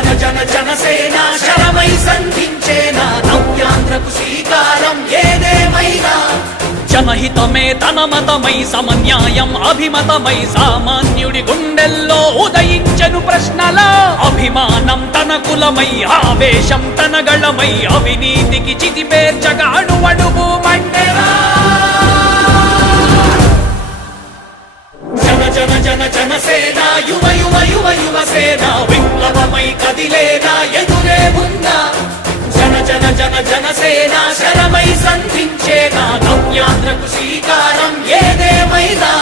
జన జన జనసేన శరమై సంధించేనా నవ్యాంధ్రకు శ్రీకారం ఏదేమైనా జనహితమే తన మతమై సమన్యాయం అభిమతమై సామాన్యుడి గుండెల్లో ఉదయించెను ప్రశ్నల అభిమానం తన కులమై ఆవేశం తన గళమై అవినీతికి చితిపేర్చగా అణువణువు మండెరా జన జన జన జనసేన యువ యువ యువ యువసేన విప్లవమై కదిలేనా ఎదురే ఉందా జన జన జన జనసేన శరమై సంధించేనా నవ్యాంధ్రకు శ్రీకారం ఏదేమైనా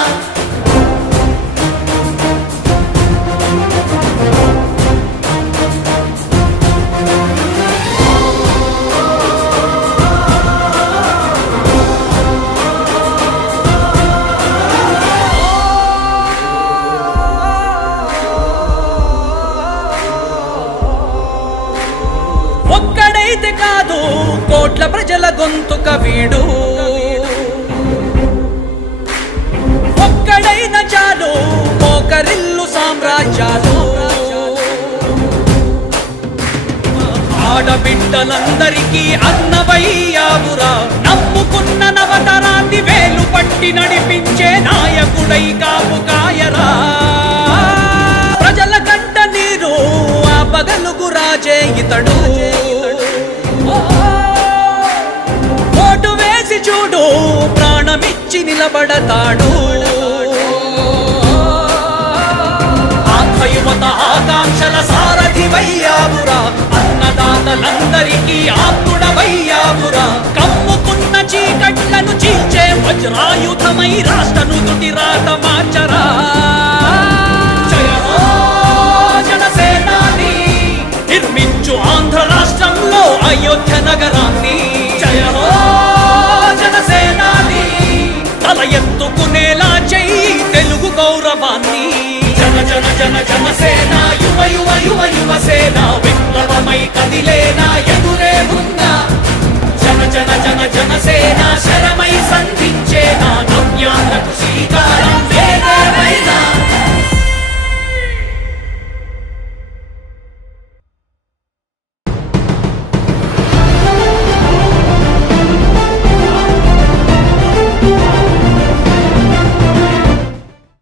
ఒక్కడైతే కాదు కోట్ల ప్రజల గొంతుక వీడు ఒక్కడైన చాలు మోకరిల్లు సామ్రాజ్యాలు ఆడబిడ్డలందరికీ అన్నవయ్యావురా నమ్ముకున్న నవతరాన్ని వేలు పట్టి నడిపించే నాయకుడై కాపు కాయరా ప్రజల కంట నీరు ఆ పగలుగు రాజే ఇతడు ఓటు వేసి చూడు ప్రాణమిచ్చి నిలబడతాడు యువత ఆకాంక్షల సారథివయ్యావురా అన్నదాతలందరికీ ఆప్తుడవయ్యావురా కమ్ముకున్న చీకట్లను చీల్చే వజ్రాయుధమై రాష్ట్రను తుటి రాత మార్చరా జయ హో జనసేనాని నిర్మించు ఆంధ్ర రాష్ట్రంలో అయోధ్య నగరాన్ని జయ హో జనసేనాని తల ఎత్తుకునేలా చెయ్యి తెలుగు గౌరవాన్ని జన జన జన జనసేన యువ యువ యువ యువసేన